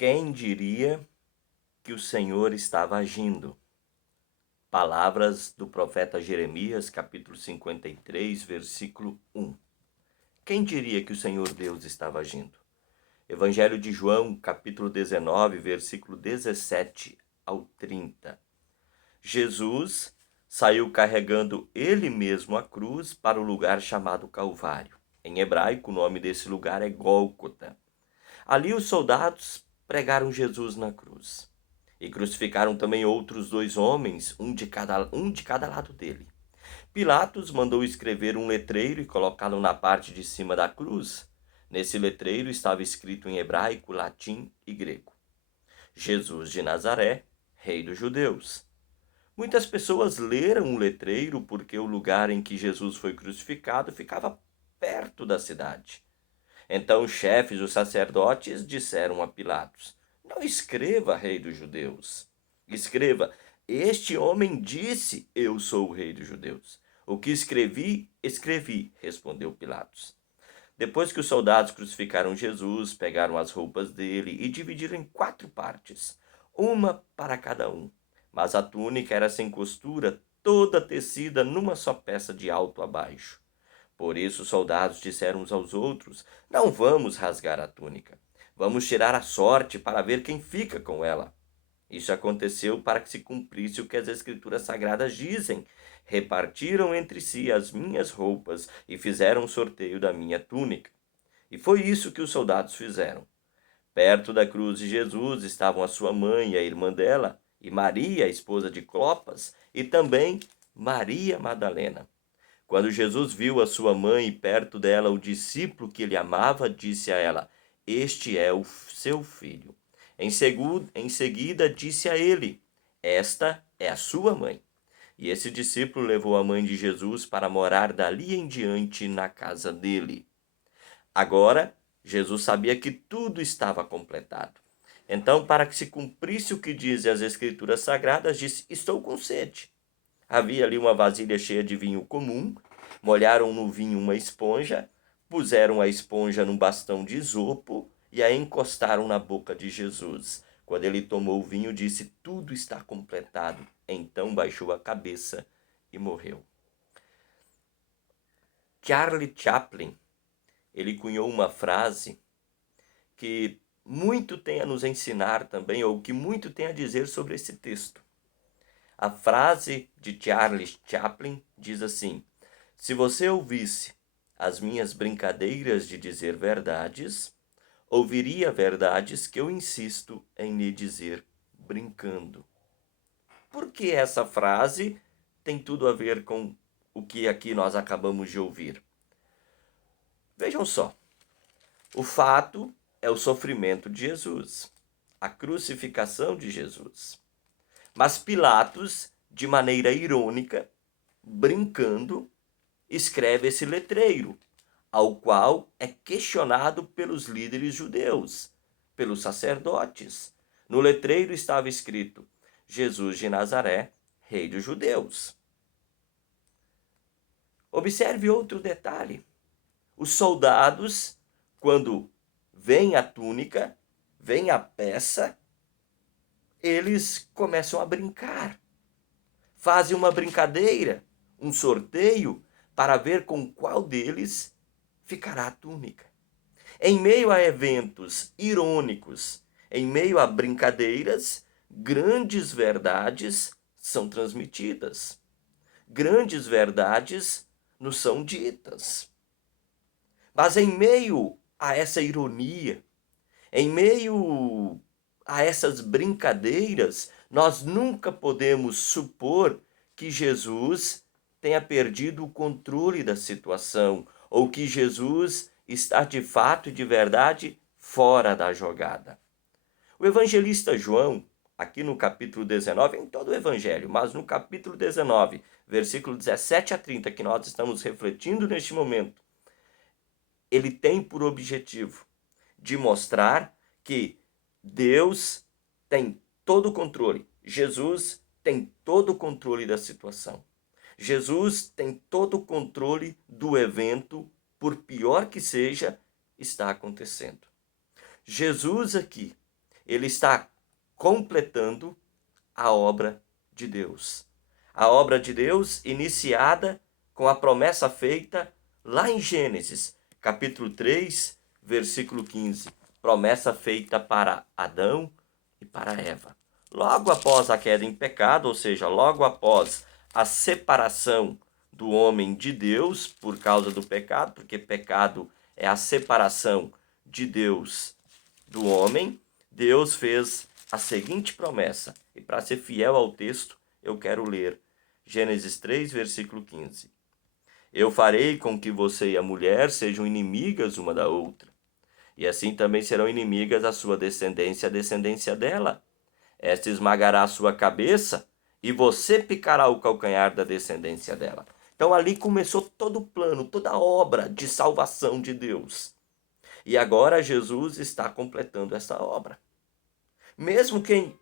Quem diria que o Senhor estava agindo? Palavras do profeta Jeremias, capítulo 53, versículo 1. Quem diria que o Senhor Deus estava agindo? Evangelho de João, capítulo 19, versículo 17 ao 30. Jesus saiu carregando ele mesmo a cruz para o lugar chamado Calvário. Em hebraico, o nome desse lugar é Gólgota. Ali os soldados pregaram Jesus na cruz e crucificaram também outros 2 homens, um de cada lado dele. Pilatos mandou escrever um letreiro e colocá-lo na parte de cima da cruz. Nesse letreiro estava escrito em hebraico, latim e grego: Jesus de Nazaré, Rei dos Judeus. Muitas pessoas leram o letreiro porque o lugar em que Jesus foi crucificado ficava perto da cidade. Então os chefes dos sacerdotes disseram a Pilatos: não escreva Rei dos Judeus. Escreva: este homem disse: eu sou o Rei dos Judeus. O que escrevi, escrevi, respondeu Pilatos. Depois que os soldados crucificaram Jesus, pegaram as roupas dele e dividiram em 4 partes, uma para cada um. Mas a túnica era sem costura, toda tecida numa só peça de alto a baixo. Por isso os soldados disseram uns aos outros: não vamos rasgar a túnica. Vamos tirar a sorte para ver quem fica com ela. Isso aconteceu para que se cumprisse o que as Escrituras Sagradas dizem: repartiram entre si as minhas roupas e fizeram um sorteio da minha túnica. E foi isso que os soldados fizeram. Perto da cruz de Jesus estavam a sua mãe e a irmã dela, e Maria, a esposa de Clopas, e também Maria Madalena. Quando Jesus viu a sua mãe e perto dela o discípulo que ele amava, disse a ela: este é o seu filho. Em seguida disse a ele: esta é a sua mãe. E esse discípulo levou a mãe de Jesus para morar dali em diante na casa dele. Agora, Jesus sabia que tudo estava completado. Então, para que se cumprisse o que dizem as Escrituras Sagradas, disse: estou com sede. Havia ali uma vasilha cheia de vinho comum, molharam no vinho uma esponja, puseram a esponja num bastão de isopo e a encostaram na boca de Jesus. Quando ele tomou o vinho, disse: tudo está completado. Então baixou a cabeça e morreu. Charlie Chaplin, ele cunhou uma frase que muito tem a nos ensinar também, ou que muito tem a dizer sobre esse texto. A frase de Charles Chaplin diz assim: se você ouvisse as minhas brincadeiras de dizer verdades, ouviria verdades que eu insisto em lhe dizer brincando. Por que essa frase tem tudo a ver com o que aqui nós acabamos de ouvir? Vejam só, o fato é o sofrimento de Jesus, a crucificação de Jesus. Mas Pilatos, de maneira irônica, brincando, escreve esse letreiro, ao qual é questionado pelos líderes judeus, pelos sacerdotes. No letreiro estava escrito: Jesus de Nazaré, Rei dos Judeus. Observe outro detalhe. Os soldados, quando veem a túnica, veem a peça, eles começam a brincar. Fazem uma brincadeira, um sorteio, para ver com qual deles ficará a túnica. Em meio a eventos irônicos, em meio a brincadeiras, grandes verdades são transmitidas. Grandes verdades nos são ditas. Mas em meio a essa ironia, em meio a essas brincadeiras, nós nunca podemos supor que Jesus tenha perdido o controle da situação, ou que Jesus está de fato e de verdade fora da jogada. O evangelista João, aqui no capítulo 19, em todo o evangelho, mas no capítulo 19, versículo 17 a 30, que nós estamos refletindo neste momento, ele tem por objetivo de mostrar que Deus tem todo o controle. Jesus tem todo o controle da situação. Jesus tem todo o controle do evento, por pior que seja, está acontecendo. Jesus aqui, ele está completando a obra de Deus. A obra de Deus iniciada com a promessa feita lá em Gênesis, capítulo 3, versículo 15. Promessa feita para Adão e para Eva. Logo após a queda em pecado, ou seja, logo após a separação do homem de Deus por causa do pecado, porque pecado é a separação de Deus do homem, Deus fez a seguinte promessa. E para ser fiel ao texto, eu quero ler Gênesis 3, versículo 15. Eu farei com que você e a mulher sejam inimigas uma da outra, e assim também serão inimigas a sua descendência e a descendência dela. Esta esmagará a sua cabeça, e você picará o calcanhar da descendência dela. Então ali começou todo o plano, toda a obra de salvação de Deus. E agora Jesus está completando essa obra. Mesmo que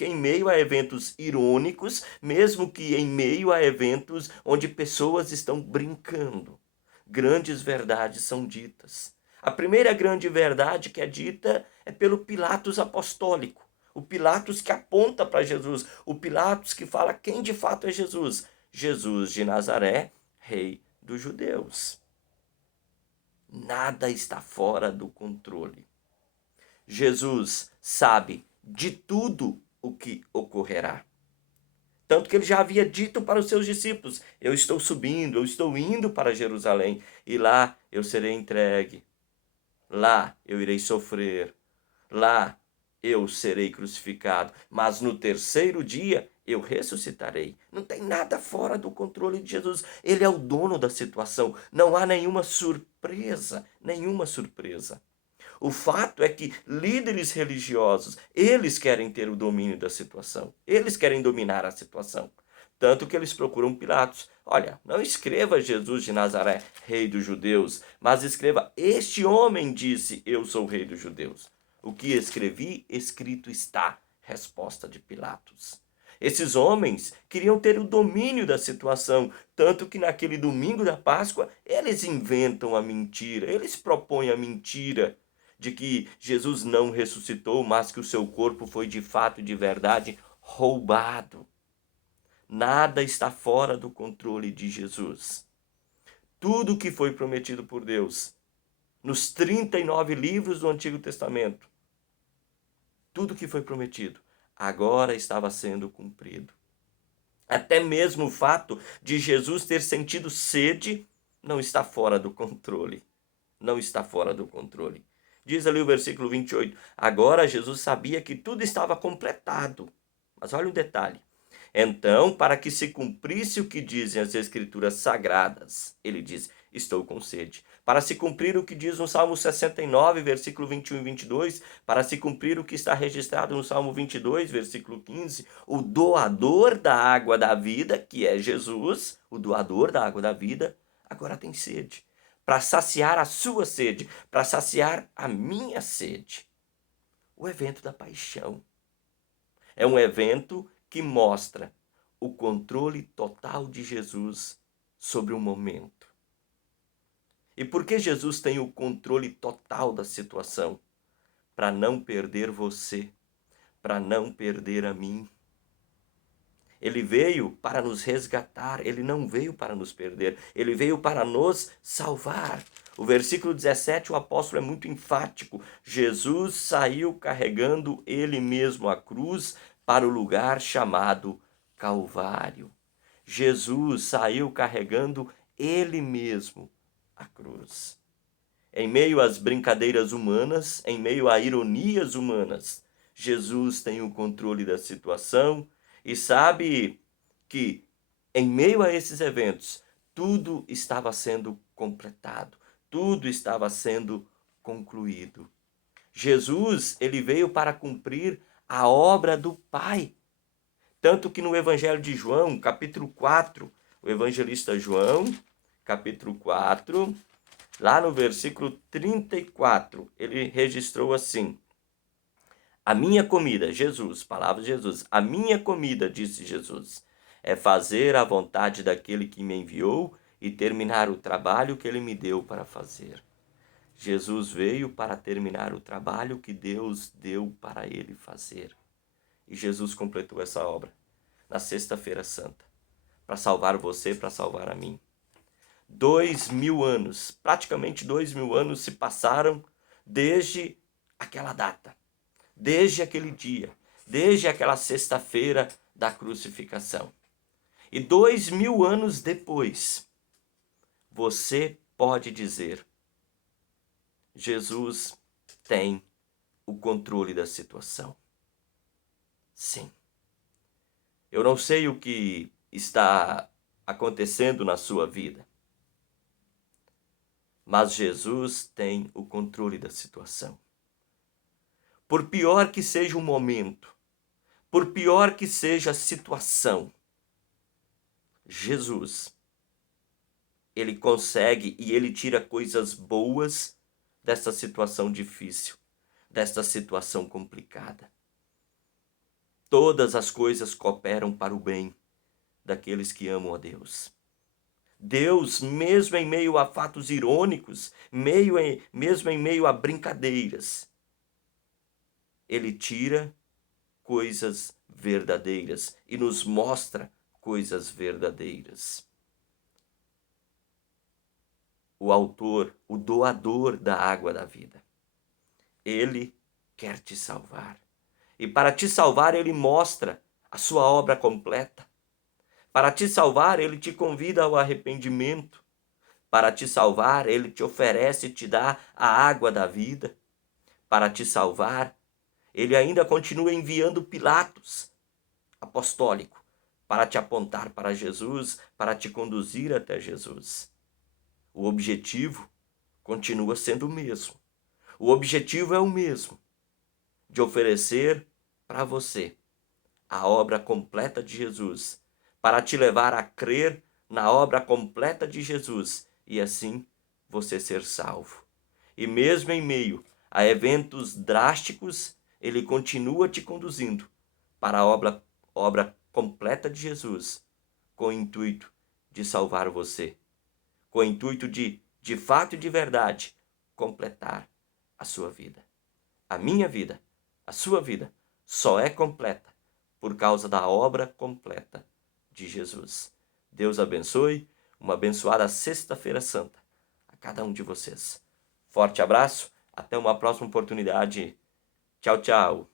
em meio a eventos irônicos, mesmo que em meio a eventos onde pessoas estão brincando, grandes verdades são ditas. A primeira grande verdade que é dita é pelo Pilatos apostólico. O Pilatos que aponta para Jesus, o Pilatos que fala quem de fato é Jesus. Jesus de Nazaré, rei dos judeus. Nada está fora do controle. Jesus sabe de tudo o que ocorrerá. Tanto que ele já havia dito para os seus discípulos: eu estou subindo, eu estou indo para Jerusalém, e lá eu serei entregue. Lá eu irei sofrer. Lá eu serei crucificado. Mas no terceiro dia eu ressuscitarei. Não tem nada fora do controle de Jesus. Ele é o dono da situação. Não há nenhuma surpresa. Nenhuma surpresa. O fato é que líderes religiosos, eles querem ter o domínio da situação. Eles querem dominar a situação. Tanto que eles procuram Pilatos. Olha, não escreva Jesus de Nazaré, rei dos judeus, mas escreva: este homem disse, eu sou o rei dos judeus. O que escrevi, escrito está. Resposta de Pilatos. Esses homens queriam ter o domínio da situação, tanto que naquele domingo da Páscoa, eles inventam a mentira, eles propõem a mentira de que Jesus não ressuscitou, mas que o seu corpo foi de fato e de verdade roubado. Nada está fora do controle de Jesus. Tudo que foi prometido por Deus, nos 39 livros do Antigo Testamento, tudo que foi prometido, agora estava sendo cumprido. Até mesmo o fato de Jesus ter sentido sede não está fora do controle. Não está fora do controle. Diz ali o versículo 28, agora Jesus sabia que tudo estava completado. Mas olha o detalhe. Então, para que se cumprisse o que dizem as Escrituras Sagradas, ele diz, estou com sede. Para se cumprir o que diz no Salmo 69, versículo 21 e 22, para se cumprir o que está registrado no Salmo 22, versículo 15, o doador da água da vida, que é Jesus, o doador da água da vida, agora tem sede. Para saciar a sua sede, para saciar a minha sede. O evento da paixão é um evento que mostra o controle total de Jesus sobre o momento. E por que Jesus tem o controle total da situação? Para não perder você, para não perder a mim. Ele veio para nos resgatar, ele não veio para nos perder, ele veio para nos salvar. O versículo 17, o apóstolo é muito enfático. Jesus saiu carregando ele mesmo a cruz para o lugar chamado Calvário. Jesus saiu carregando ele mesmo a cruz. Em meio às brincadeiras humanas, em meio a ironias humanas, Jesus tem o controle da situação e sabe que, em meio a esses eventos, tudo estava sendo completado, tudo estava sendo concluído. Jesus, ele veio para cumprir a obra do Pai. Tanto que no Evangelho de João, capítulo 4, o evangelista João, capítulo 4, lá no versículo 34, ele registrou assim: a minha comida, Jesus, palavra de Jesus, a minha comida, disse Jesus, é fazer a vontade daquele que me enviou e terminar o trabalho que ele me deu para fazer. Jesus veio para terminar o trabalho que Deus deu para ele fazer. E Jesus completou essa obra na Sexta-feira Santa, para salvar você, para salvar a mim. 2000 anos, praticamente 2000 anos se passaram desde aquela data, desde aquele dia, desde aquela sexta-feira da crucificação. E 2000 anos depois, você pode dizer: Jesus tem o controle da situação. Sim. Eu não sei o que está acontecendo na sua vida, mas Jesus tem o controle da situação. Por pior que seja o momento, por pior que seja a situação, Jesus, ele consegue e ele tira coisas boas dessa situação difícil, desta situação complicada. Todas as coisas cooperam para o bem daqueles que amam a Deus. Deus, mesmo em meio a fatos irônicos, mesmo em meio a brincadeiras, ele tira coisas verdadeiras e nos mostra coisas verdadeiras. O autor, o doador da água da vida, ele quer te salvar. E para te salvar, ele mostra a sua obra completa. Para te salvar, ele te convida ao arrependimento. Para te salvar, ele te oferece e te dá a água da vida. Para te salvar, ele ainda continua enviando Pilatos, apostólico, para te apontar para Jesus, para te conduzir até Jesus. O objetivo continua sendo o mesmo. O objetivo é o mesmo, de oferecer para você a obra completa de Jesus, para te levar a crer na obra completa de Jesus e assim você ser salvo. E mesmo em meio a eventos drásticos, ele continua te conduzindo para a obra completa de Jesus, com o intuito de salvar você, com o intuito de fato e de verdade, completar a sua vida. A minha vida, a sua vida, só é completa por causa da obra completa de Jesus. Deus abençoe, uma abençoada Sexta-feira Santa a cada um de vocês. Forte abraço, até uma próxima oportunidade. Tchau, tchau.